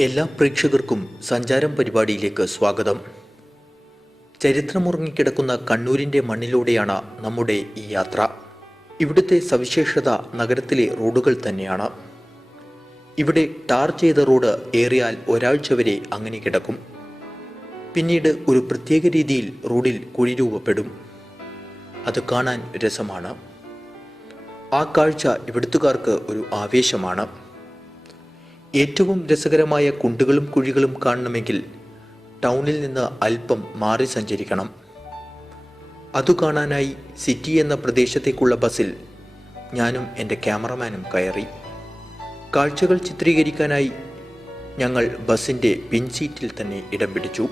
എല്ലാ പ്രേക്ഷകർക്കും സഞ്ചാരം പരിപാടിയിലേക്ക് സ്വാഗതം. ചരിത്രമുറങ്ങിക്കിടക്കുന്ന കണ്ണൂരിൻ്റെ മണ്ണിലൂടെയാണ് നമ്മുടെ ഈ യാത്ര. ഇവിടുത്തെ സവിശേഷത നഗരത്തിലെ റോഡുകൾ തന്നെയാണ്. ഇവിടെ ടാർ ചെയ്ത റോഡ് ഏറിയാൽ ഒരാഴ്ച വരെ അങ്ങനെ കിടക്കും. പിന്നീട് ഒരു പ്രത്യേക രീതിയിൽ റോഡിൽ കുഴി രൂപപ്പെടും. അത് കാണാൻ രസമാണ്. ആ കാഴ്ച ഇവിടുത്തുകാർക്ക് ഒരു ആവേശമാണ്. ഏറ്റവും രസകരമായ കുണ്ടുകളും കുഴികളും കാണണമെങ്കിൽ ടൗണിൽ നിന്ന് അല്പം മാറി സഞ്ചരിക്കണം. അതു കാണാനായി സിറ്റി എന്ന പ്രദേശത്തേക്കുള്ള ബസ്സിൽ ഞാനും എൻ്റെ ക്യാമറമാനും കയറി. കാഴ്ചകൾ ചിത്രീകരിക്കാനായി ഞങ്ങൾ ബസ്സിൻ്റെ പിൻസീറ്റിൽ തന്നെ ഇടം പിടിച്ചു.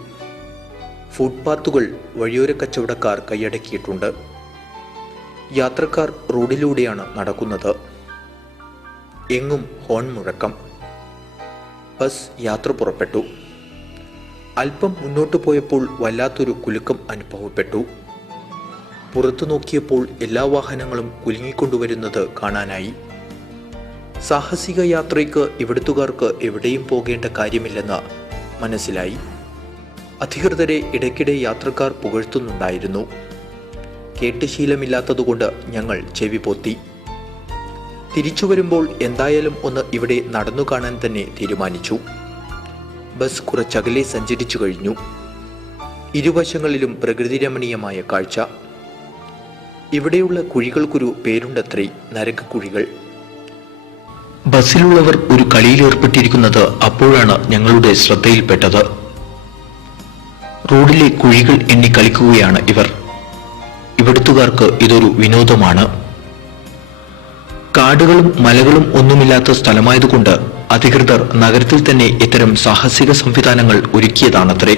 ഫുട്പാത്തുകൾ വഴിയോര കച്ചവടക്കാർ കൈയടക്കിയിട്ടുണ്ട്. യാത്രക്കാർ റോഡിലൂടെയാണ് നടക്കുന്നത്. എങ്ങും ഹോൺ മുഴക്കം. ബസ് യാത്ര പുറപ്പെട്ടു. അല്പം മുന്നോട്ട് പോയപ്പോൾ വല്ലാത്തൊരു കുലുക്കം അനുഭവപ്പെട്ടു. പുറത്തു നോക്കിയപ്പോൾ എല്ലാ വാഹനങ്ങളും കുലുങ്ങിക്കൊണ്ടുവരുന്നത് കാണാനായി. സാഹസിക യാത്രയ്ക്ക് ഇവിടുത്തുകാർക്ക് എവിടെയും പോകേണ്ട കാര്യമില്ലെന്ന് മനസ്സിലായി. അധികൃതരെ ഇടയ്ക്കിടെ യാത്രക്കാർ പുകഴ്ത്തുന്നുണ്ടായിരുന്നു. കേട്ട് ശീലമില്ലാത്തതുകൊണ്ട് ഞങ്ങൾ ചെവി പൊത്തി. തിരിച്ചു വരുമ്പോൾ എന്തായാലും ഒന്ന് ഇവിടെ നടന്നു കാണാൻ തന്നെ തീരുമാനിച്ചു. ബസ് കുറച്ചകലെ സഞ്ചരിച്ചു കഴിഞ്ഞു. ഇരുവശങ്ങളിലും പ്രകൃതിരമണീയമായ കാഴ്ച. ഇവിടെയുള്ള കുഴികൾക്കൊരു പേരുണ്ടത്രേ, നരകക്കുഴികൾ. ബസ്സിലുള്ളവർ ഒരു കളിയിലേർപ്പെട്ടിരിക്കുന്നത് അപ്പോഴാണ് ഞങ്ങളുടെ ശ്രദ്ധയിൽപ്പെട്ടത്. റോഡിലെ കുഴികൾ എണ്ണി കളിക്കുകയാണ് ഇവർ. ഇവിടുത്തുകാർക്ക് ഇതൊരു വിനോദമാണ്. കാടുകളും മലകളും ഒന്നുമില്ലാത്ത സ്ഥലമായതുകൊണ്ട് അധികൃതർ നഗരത്തിൽ തന്നെ ഇത്തരം സാഹസിക സംവിധാനങ്ങൾ ഒരുക്കിയതാണത്രേ.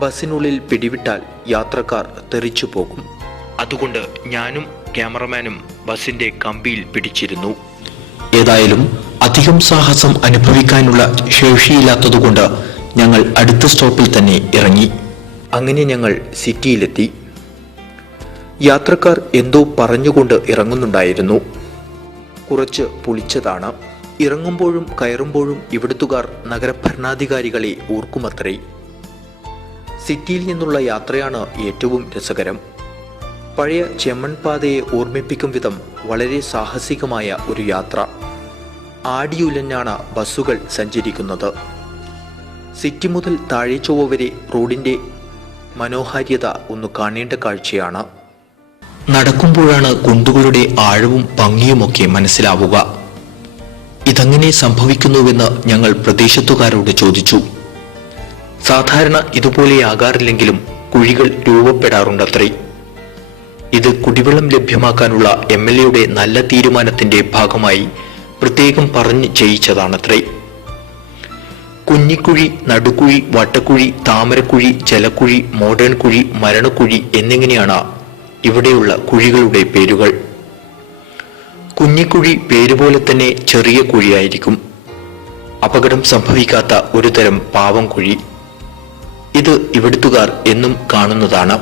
ബസ്സിനുള്ളിൽ പിടിവിട്ടാൽ യാത്രക്കാർ തെറിച്ചു പോകും. അതുകൊണ്ട് ഞാനും ക്യാമറമാനും ബസ്സിന്റെ കമ്പിയിൽ പിടിച്ചിരുന്നു. ഏതായാലും അധികം സാഹസം അനുഭവിക്കാനുള്ള ശേഷിയില്ലാത്തതുകൊണ്ട് ഞങ്ങൾ അടുത്ത സ്റ്റോപ്പിൽ തന്നെ ഇറങ്ങി. അങ്ങനെ ഞങ്ങൾ സിറ്റിയിലെത്തി. യാത്രക്കാർ എന്തോ പറഞ്ഞുകൊണ്ട് ഇറങ്ങുന്നുണ്ടായിരുന്നു. കുറച്ച് പുളിച്ചതാണ്. ഇറങ്ങുമ്പോഴും കയറുമ്പോഴും ഇവിടുത്തുകാർ നഗരഭരണാധികാരികളെ ഓർക്കുമത്രേ. സിറ്റിയിൽ നിന്നുള്ള യാത്രയാണ് ഏറ്റവും രസകരം. പഴയ ചെമ്മൺ പാതയെ ഓർമ്മിപ്പിക്കും വിധം വളരെ സാഹസികമായ ഒരു യാത്ര. ആടിയുലഞ്ഞാണ് ബസ്സുകൾ സഞ്ചരിക്കുന്നത്. സിറ്റി മുതൽ താഴെ ചൊവ്വ വരെ റോഡിൻ്റെ മനോഹാരിത ഒന്ന് കാണേണ്ട കാഴ്ചയാണ്. നടക്കുമ്പോഴാണ് കുണ്ടുകളുടെ ആഴവും ഭംഗിയുമൊക്കെ മനസ്സിലാവുക. ഇതെങ്ങനെ സംഭവിക്കുന്നുവെന്ന് ഞങ്ങൾ പ്രദേശത്തുകാരോട് ചോദിച്ചു. സാധാരണ ഇതുപോലെയാകാറില്ലെങ്കിലും കുഴികൾ രൂപപ്പെടാറുണ്ടത്രേ. ഇത് കുടിവെള്ളം ലഭ്യമാക്കാനുള്ള MLAയുടെ നല്ല തീരുമാനത്തിന്റെ ഭാഗമായി പ്രത്യേകം പറഞ്ഞ് ചെയ്യിച്ചതാണത്രേ. കുഞ്ഞിക്കുഴി, നടുക്കുഴി, വട്ടക്കുഴി, താമരക്കുഴി, ജലക്കുഴി, മോഡേൺ കുഴി, മരണക്കുഴി എന്നിങ്ങനെയാണ് ഇവിടെയുള്ള കുഴികളുടെ പേരുകൾ. കുഞ്ഞിക്കുഴി പേരുപോലെ തന്നെ ചെറിയ കുഴിയായിരിക്കും. അപകടം സംഭവിക്കാത്ത ഒരു തരം പാവം കുഴി. ഇത് ഇവിടുത്തുകാർ എന്നും കാണുന്നതാണ്.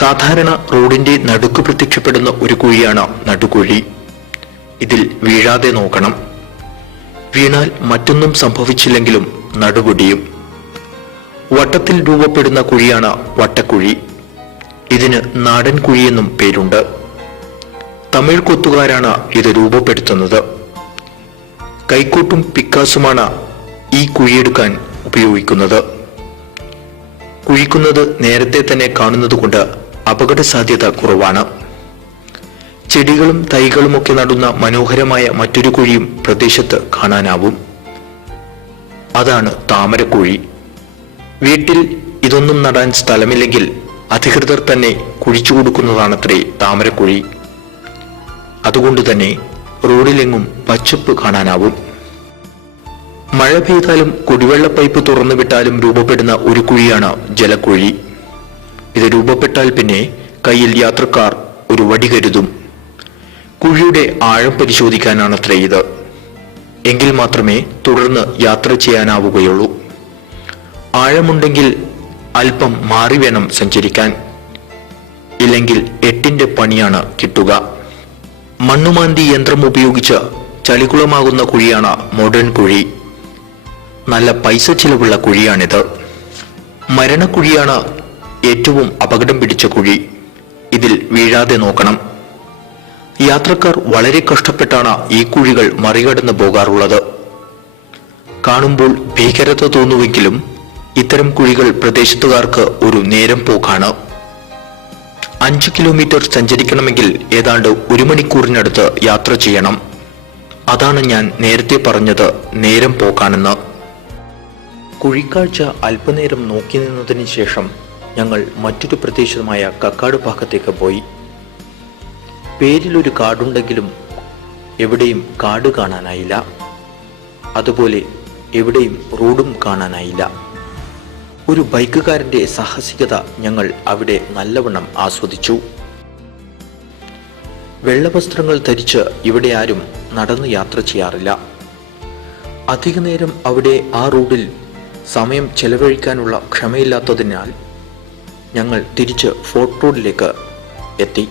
സാധാരണ റോഡിന്റെ നടുക്ക് പ്രത്യക്ഷപ്പെടുന്ന ഒരു കുഴിയാണ് നടുക്കുഴി. ഇതിൽ വീഴാതെ നോക്കണം. വീണാൽ മറ്റൊന്നും സംഭവിച്ചില്ലെങ്കിലും നടുപൊടിയും. വട്ടത്തിൽ രൂപപ്പെടുന്ന കുഴിയാണ് വട്ടക്കുഴി. ഇതിന് നാടൻ കുഴിയെന്നും പേരുണ്ട്. തമിഴ് കൊത്തുകാരാണ് ഇത് രൂപപ്പെടുത്തുന്നത്. കൈക്കോട്ടും പിക്കാസുമാണ് ഈ കുഴിയെടുക്കാൻ ഉപയോഗിക്കുന്നത്. കുഴിക്കുന്നത് നേരത്തെ തന്നെ കാണുന്നതുകൊണ്ട് അപകട സാധ്യത കുറവാണ്. ചെടികളും തൈകളുമൊക്കെ നടുന്ന മനോഹരമായ മറ്റൊരു കുഴിയും പ്രദേശത്ത് കാണാനാവും. അതാണ് താമരക്കുഴി. വീട്ടിൽ ഇതൊന്നും നടാൻ സ്ഥലമില്ലെങ്കിൽ അധികൃതർ തന്നെ കുഴിച്ചു കൊടുക്കുന്നതാണത്രേ താമരക്കുഴി. അതുകൊണ്ട് തന്നെ റോഡിലെങ്ങും പച്ചപ്പ് കാണാനാവും. മഴ പെയ്താലും കുടിവെള്ള പൈപ്പ് തുറന്നു വിട്ടാലും രൂപപ്പെടുന്ന ഒരു കുഴിയാണ് ജലക്കുഴി. ഇത് രൂപപ്പെട്ടാൽ പിന്നെ കയ്യിൽ യാത്രക്കാർ ഒരു വടി കരുതും. കുഴിയുടെ ആഴം പരിശോധിക്കാനാണത്രേ ഇത്. എങ്കിൽ മാത്രമേ തുടർന്ന് യാത്ര ചെയ്യാനാവുകയുള്ളൂ. ആഴമുണ്ടെങ്കിൽ അല്പം മാറി വേണം സഞ്ചരിക്കാൻ. ഇല്ലെങ്കിൽ 8ന്റെ പണിയാണ് കിട്ടുക. മണ്ണുമാന്തി യന്ത്രം ഉപയോഗിച്ച് ചളിക്കുളമാകുന്ന കുഴിയാണ് മോഡേൺ കുഴി. നല്ല പൈസ ചിലവുള്ള കുഴിയാണിത്. മരണക്കുഴിയാണ് ഏറ്റവും അപകടം പിടിച്ച കുഴി. ഇതിൽ വീഴാതെ നോക്കണം. യാത്രക്കാർ വളരെ കഷ്ടപ്പെട്ടാണ് ഈ കുഴികൾ മറികടന്നു പോകാറുള്ളത്. കാണുമ്പോൾ ഭീകരത തോന്നുമെങ്കിലും ഇത്തരം കുഴികൾ പ്രദേശത്തുകാർക്ക് ഒരു നേരം പോക്കാണ്. 5 കിലോമീറ്റർ സഞ്ചരിക്കണമെങ്കിൽ ഏതാണ്ട് 1 മണിക്കൂറിനടുത്ത് യാത്ര ചെയ്യണം. അതാണ് ഞാൻ നേരത്തെ പറഞ്ഞത് നേരം പോക്കാണെന്ന്. കുഴിക്കാഴ്ച അല്പനേരം നോക്കി നിന്നതിന് ശേഷം ഞങ്ങൾ മറ്റൊരു പ്രദേശമായ കക്കാട് ഭാഗത്തേക്ക് പോയി. പേരിലൊരു കാടുണ്ടെങ്കിലും എവിടെയും കാട് കാണാനായില്ല. അതുപോലെ എവിടെയും റോഡും കാണാനായില്ല. ഒരു ബൈക്കുകാരന്റെ സാഹസികത ഞങ്ങൾ അവിടെ നല്ലവണ്ണം ആസ്വദിച്ചു. വെള്ളവസ്ത്രങ്ങൾ ധരിച്ച് ഇവിടെ ആരും നടന്ന് യാത്ര ചെയ്യാറില്ല. അധിക നേരം അവിടെ ആ റോഡിൽ സമയം ചെലവഴിക്കാനുള്ള ക്ഷമയില്ലാത്തതിനാൽ ഞങ്ങൾ തിരിച്ച് ഫോർട്ട് റോഡിലേക്ക് എത്തി.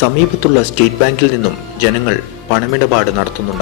സമീപത്തുള്ള സ്റ്റേറ്റ് ബാങ്കിൽ നിന്നും ജനങ്ങൾ പണമിടപാട് നടത്തുന്നുണ്ടായിരുന്നു.